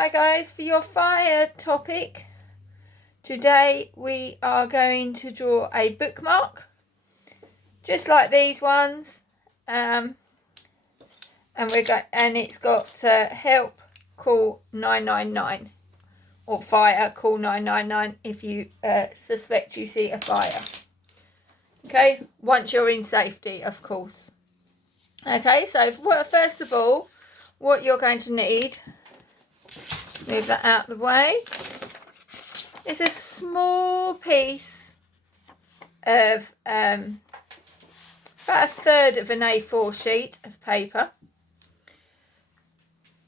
Hi guys, for your fire topic, today we are going to draw a bookmark, just like these ones, and it's got help call 999 or fire call 999 if you suspect you see a fire. Okay, once you're in safety, of course. Okay, so first of all, what you're going to need, move that out of the way, is a small piece of about a third of an A4 sheet of paper.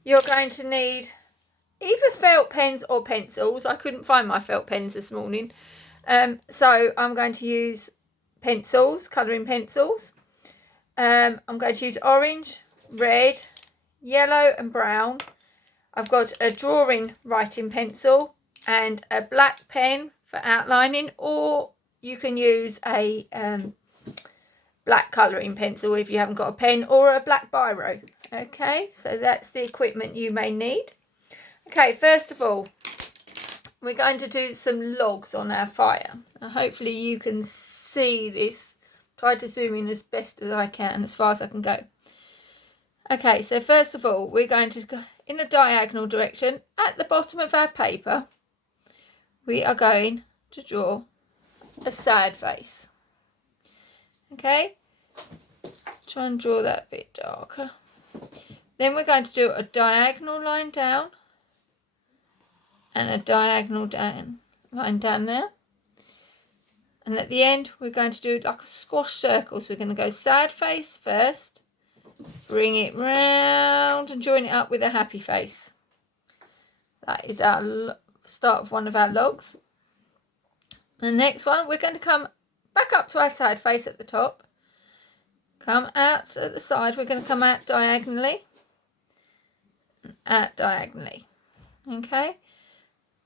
You're going to need either felt pens or pencils. I couldn't find my felt pens this morning, so I'm going to use pencils, colouring pencils. I'm going to use orange, red, yellow and brown. I've got a drawing writing pencil and a black pen for outlining, or you can use a black colouring pencil if you haven't got a pen, or a black biro. Okay, so that's the equipment you may need. Okay, first of all, we're going to do some logs on our fire. Now, hopefully you can see this. Try to zoom in as best as I can, as far as I can go. Okay, so first of all, we're going to go in a diagonal direction. At the bottom of our paper, we are going to draw a sad face. Okay, try and draw that a bit darker. Then we're going to do a diagonal line down and a diagonal line down there. And at the end, we're going to do like a squash circle. So we're going to go sad face first, bring it round and join it up with a happy face. That is our start of one of our logs. The next one, we're going to come back up to our side face at the top. Come out at the side, we're going to come out diagonally. Out diagonally. Okay.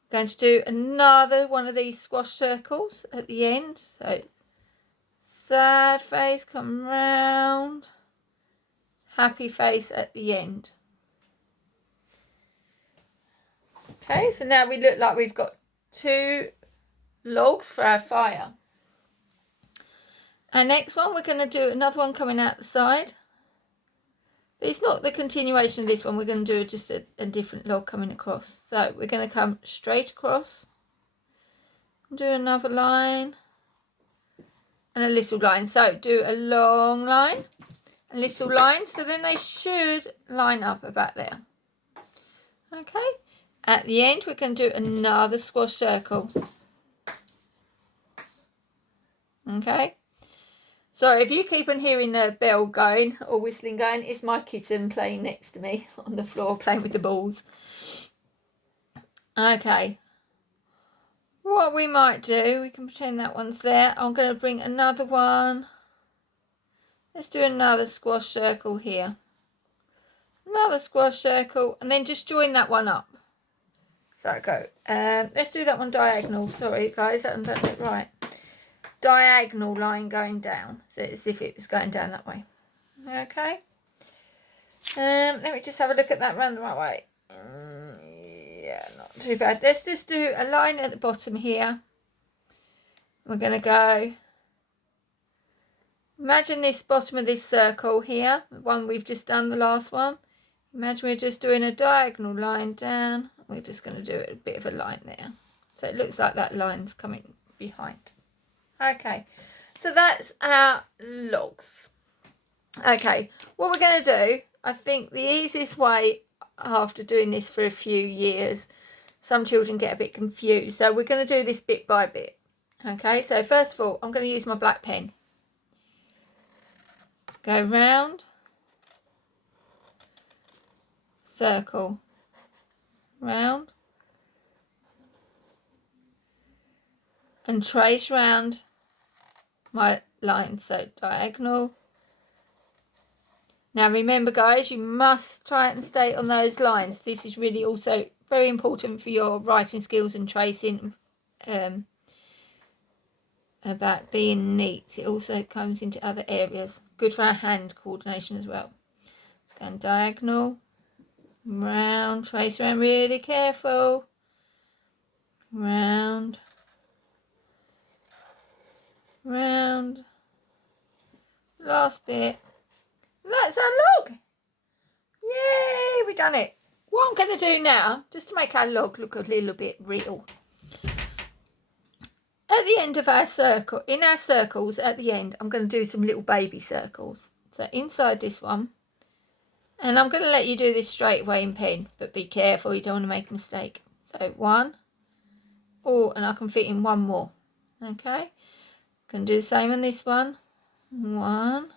We're going to do another one of these squash circles at the end. So, sad face, come round. Happy face at the end. Okay, so now we look like we've got two logs for our fire. Our next one, we're going to do another one coming out the side. But it's not the continuation of this one. We're going to do just a different log coming across. So we're going to come straight across. Do another line. And a little line. So do a long line. A little line. So then they should line up about there. Okay. At the end, we're going to do another squash circle. Okay. So if you keep on hearing the bell going or whistling going, it's my kitten playing next to me on the floor, playing with the balls. Okay. What we might do, we can pretend that one's there. I'm going to bring another one. Let's do another squash circle here. Another squash circle, and then just join that one up. So go. Let's do that one diagonal. Sorry guys, that one don't look right. Diagonal line going down, so as if it was going down that way. Okay. Let me just have a look at that round the right way. Yeah, not too bad. Let's just do a line at the bottom here. We're going to go. Imagine this bottom of this circle here, the one we've just done, the last one. Imagine we're just doing a diagonal line down. We're just going to do a bit of a line there. So it looks like that line's coming behind. Okay, so that's our logs. Okay, what we're going to do, I think the easiest way after doing this for a few years, some children get a bit confused. So we're going to do this bit by bit. Okay, so first of all, I'm going to use my black pen. Go round, circle, round, and trace round my line, so diagonal. Now remember guys, you must try and stay on those lines. This is really also very important for your writing skills and tracing, about being neat. It also comes into other areas. Good for our hand coordination as well. Let's go diagonal, round, trace around really careful, round, round, last bit. That's our log. Yay, we've done it. What I'm going to do now, just to make our log look a little bit real, at the end of our circle, in our circles at the end, I'm going to do some little baby circles. So inside this one, and I'm going to let you do this straight away in pen, but be careful, you don't want to make a mistake. So 1, oh, and I can fit in 1 more. Okay, can do the same on this one. 1,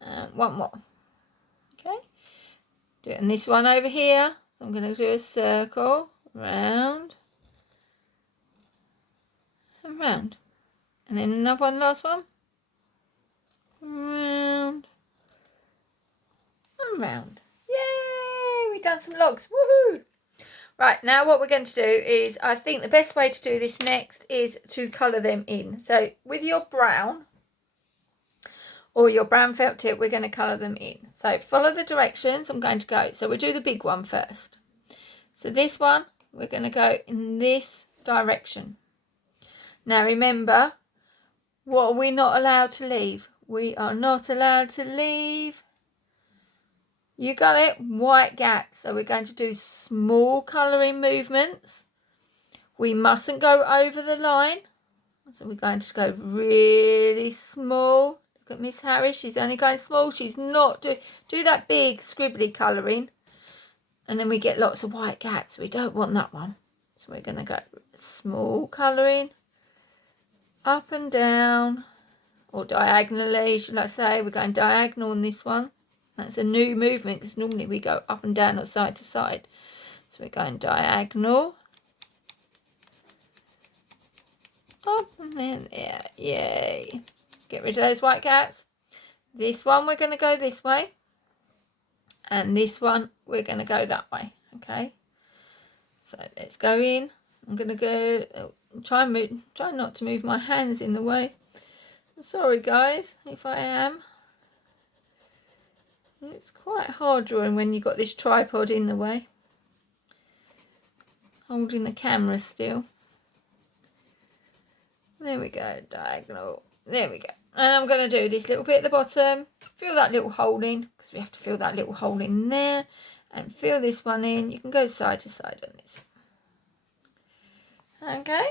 and 1 more. Okay, do it on this one over here. So I'm going to do a circle, round, and round. And then another one, last one. Round and round. Yay! We've done some logs. Woohoo! Right, now what we're going to do is, I think the best way to do this next is to colour them in. So with your brown or your brown felt tip, we're going to colour them in. So follow the directions I'm going to go. So we'll do the big one first. So this one, we're going to go in this direction. Now remember, what are we not allowed to leave? We are not allowed to leave, you got it, white gaps. So we're going to do small colouring movements. We mustn't go over the line. So we're going to go really small. Look at Miss Harris, she's only going small. She's not do that big scribbly colouring. And then we get lots of white gaps. We don't want that one. So we're going to go small colouring, up and down, or diagonally, should I say. We're going diagonal on this one. That's a new movement because normally we go up and down or side to side. So we're going diagonal, up and then there. Yay. Get rid of those white gaps. This one we're going to go this way. And this one we're going to go that way. Okay. So let's go in. I'm going to go, try not to move my hands in the way. Sorry guys, if I am. It's quite hard drawing when you've got this tripod in the way. Holding the camera still. There we go, diagonal. There we go. And I'm going to do this little bit at the bottom. Fill that little hole in, because we have to fill that little hole in there. And fill this one in. You can go side to side on this one. Okay.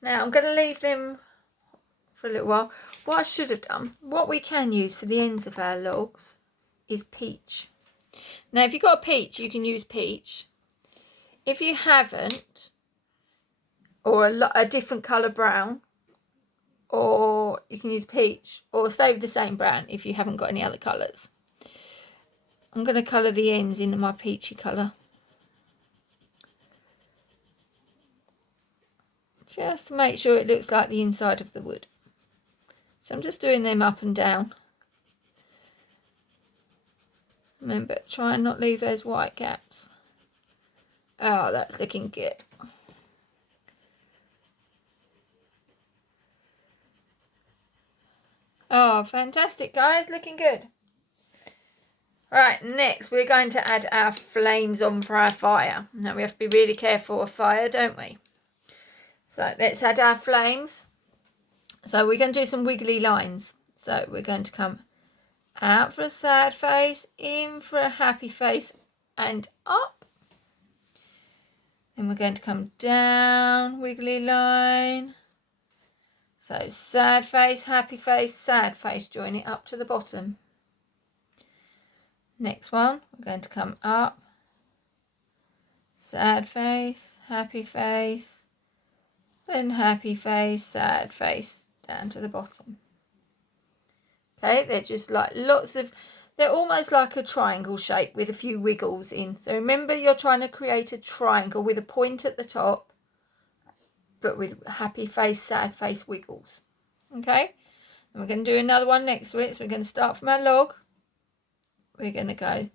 Now I'm going to leave them for a little while. What I should have done, what we can use for the ends of our logs is peach. Now if you've got a peach, you can use peach. If you haven't, or a different colour brown, or you can use peach, or stay with the same brown if you haven't got any other colours. I'm going to colour the ends in my peachy colour. Just to make sure it looks like the inside of the wood. So I'm just doing them up and down. Remember, try and not leave those white gaps. Oh, that's looking good. Oh, fantastic, guys. Looking good. Right, next we're going to add our flames on for our fire. Now we have to be really careful of fire, don't we? So let's add our flames. So we're going to do some wiggly lines. So we're going to come out for a sad face, in for a happy face, and up. Then we're going to come down, wiggly line. So sad face, sad face, join it up to the bottom. Next one, we're going to come up, sad face, then happy face, sad face, down to the bottom. Okay, they're just like they're almost like a triangle shape with a few wiggles in. So remember, you're trying to create a triangle with a point at the top, but with happy face, sad face wiggles. Okay, and we're going to do another one next to it. So we're going to start from our log. We're going to go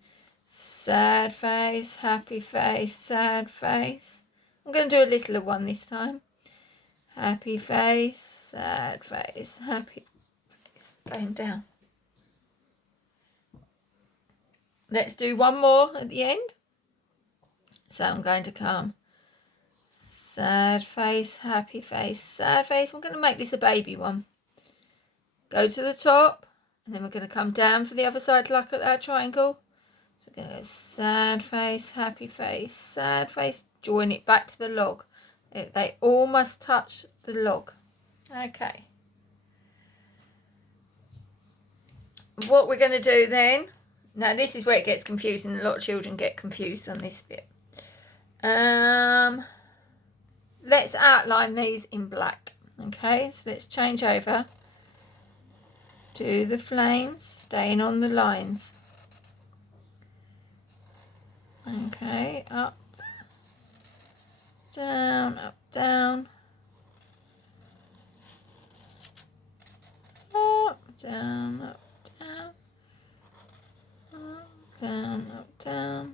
sad face, sad face. I'm going to do a littler one this time. Happy face, sad face, happy face. Going down. let's do one more at the end. So I'm going to come sad face, happy face, sad face. I'm going to make this a baby one. Go to the top, and then we're going to come down for the other side like at that triangle. So we're going to go sad face, happy face, sad face. Join it back to the log. They all must touch the log. Okay. What we're going to do then, now this is where it gets confusing. A lot of children get confused on this bit. Let's outline these in black. Okay, so let's change over to the flames, staying on the lines. Okay, up, down, up, down, up, down, up, down, up, down, up, down,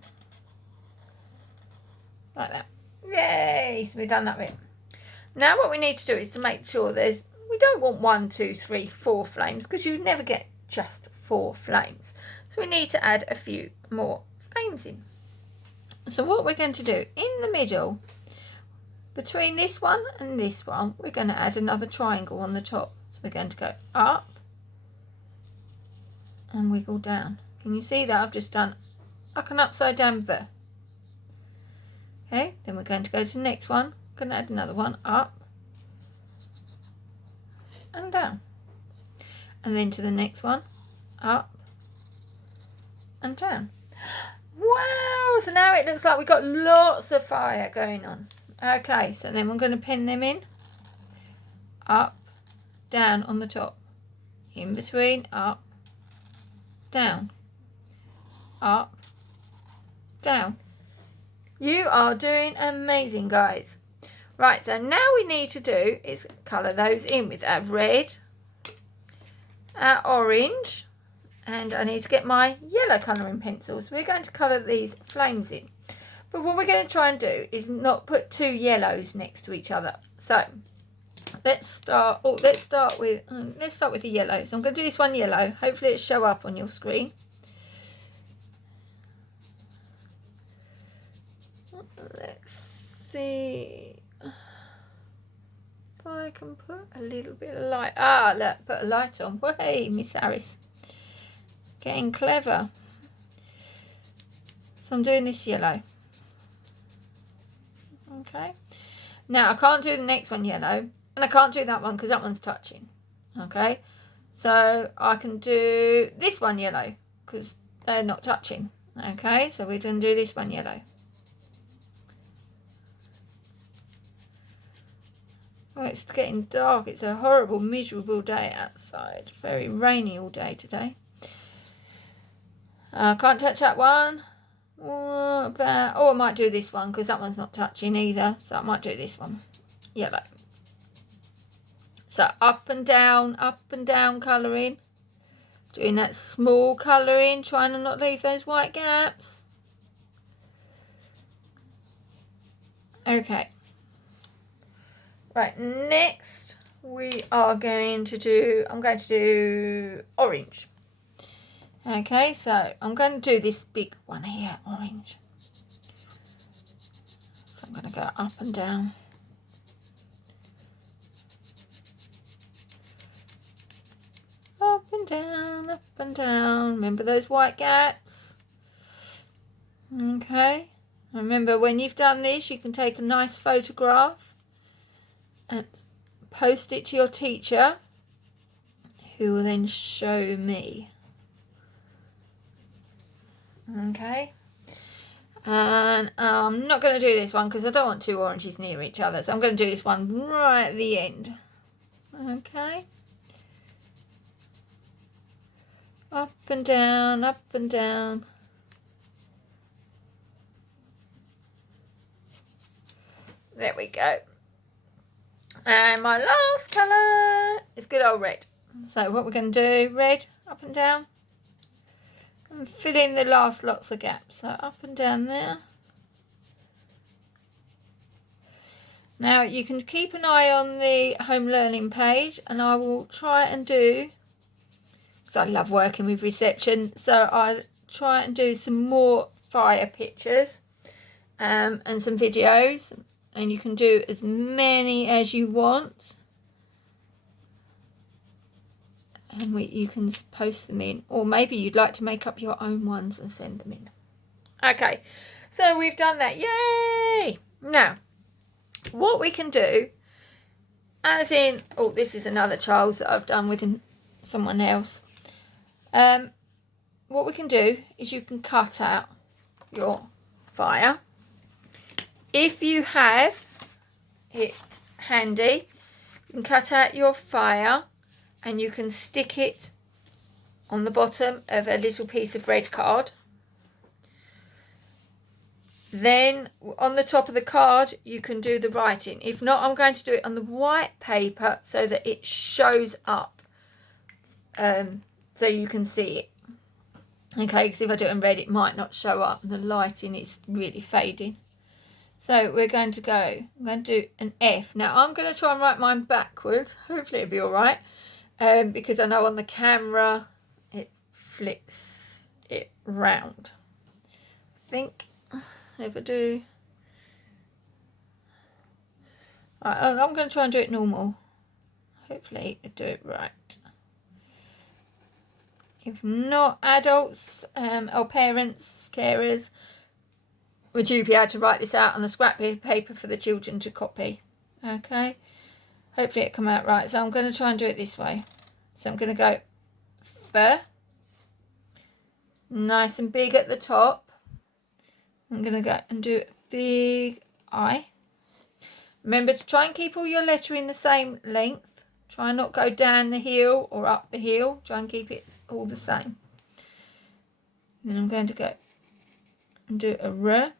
like that. Yay, so we've done that bit. Now what we need to do is to make sure we don't want 1, 2, 3, 4 flames, because you never get just 4 flames. So we need to add a few more flames in. So what we're going to do, in the middle, between this one and this one, we're going to add another triangle on the top. So we're going to go up and wiggle down. Can you see that? I've just done like an upside down V. Okay, then we're going to go to the next one. Going to add another one, up and down. And then to the next one, up and down. Wow, so now it looks like we've got lots of fire going on. Okay, so then we're going to pin them in. Up, down on the top. In between, up, down. Up, down. You are doing amazing, guys. Right, so now we need to do is colour those in with our red, our orange, and I need to get my yellow colouring pencils. We're going to colour these flames in. But what we're going to try and do is not put 2 yellows next to each other. So let's start with the yellow. So I'm going to do this one yellow. Hopefully it'll show up on your screen. Let's see if I can put a little bit of light. Look, put a light on. Hey, Miss Harris. Getting clever. So I'm doing this yellow. Okay. Now I can't do the next one yellow, and I can't do that one because that one's touching. Okay. So I can do this one yellow because they're not touching. Okay. So we're going to do this one yellow. Oh, it's getting dark. It's a horrible, miserable day outside. Very rainy all day today. Can't touch that one. I might do this one because that one's not touching either. So I might do this one. Yellow. So up and down colouring. Doing that small colouring, trying to not leave those white gaps. Okay. Right, next we are going to do, I'm going to do orange. Okay, so I'm going to do this big one here, orange. So I'm going to go up and down. Up and down, up and down. Remember those white gaps? Okay. Remember, when you've done this, you can take a nice photograph and post it to your teacher, who will then show me. Okay. And I'm not going to do this one because I don't want 2 oranges near each other. So I'm going to do this one right at the end. Okay. Up and down, up and down. There we go. And my last colour is good old red. So what we're going to do, red, up and down. And fill in the last lots of gaps. So up and down there. Now you can keep an eye on the home learning page, and I will try and do, because I love working with reception, so I try and do some more fire pictures and some videos, and you can do as many as you want, and you can post them in, or maybe you'd like to make up your own ones and send them in. Okay, so we've done that. Yay! Now, what we can do, as in, oh, this is another child's that I've done with someone else. What we can do is you can cut out your fire. If you have it handy, you can cut out your fire and you can stick it on the bottom of a little piece of red card. Then on the top of the card you can do the writing. If not, I'm going to do it on the white paper so that it shows up, so you can see it. Okay, because if I do it in red it might not show up. The lighting is really fading. So we're going to go, I'm going to do an F. Now I'm going to try and write mine backwards. Hopefully it'll be all right, because I know on the camera it flips it round. I think if I do, right, I'm going to try and do it normal. Hopefully I'll do it right. If not, adults or parents, carers, would you be able to write this out on a scrap of paper for the children to copy? Okay, hopefully it come out right. So I'm going to try and do it this way. So I'm going to go F, nice and big at the top. I'm going to go and do a big I. Remember to try and keep all your lettering the same length. Try and not go down the hill or up the hill. Try and keep it all the same. Then I'm going to go and do a R.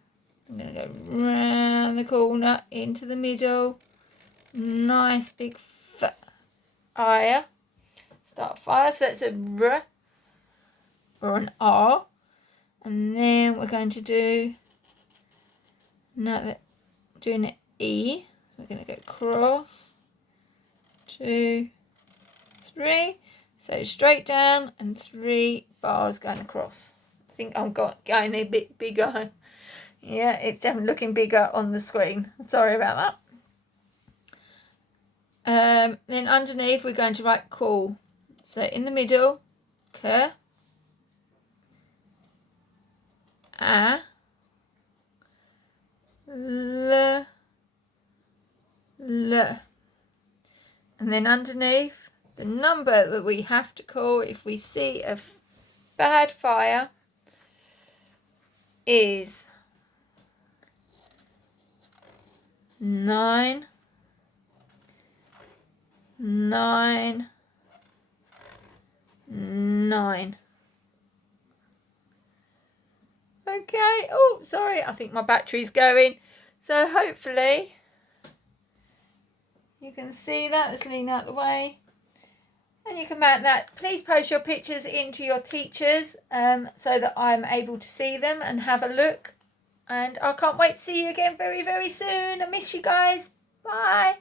I'm going to go round the corner into the middle. Nice big fire. Start fire. So that's a R or an R. And then we're going to do another, doing an E. We're going to go cross, 2, 3. So straight down and 3 bars going across. I think I'm going a bit bigger. Yeah, it's definitely looking bigger on the screen. Sorry about that. Then underneath we're going to write cool. So in the middle, K, A, L, L. And then underneath, the number that we have to call if we see a bad fire is 9, 9, 9. Okay, oh, sorry, I think my battery's going. So hopefully you can see that. Let's lean out the way. And you can mount that. Please post your pictures into your teachers so that I'm able to see them and have a look. And I can't wait to see you again very, very soon. I miss you guys. Bye.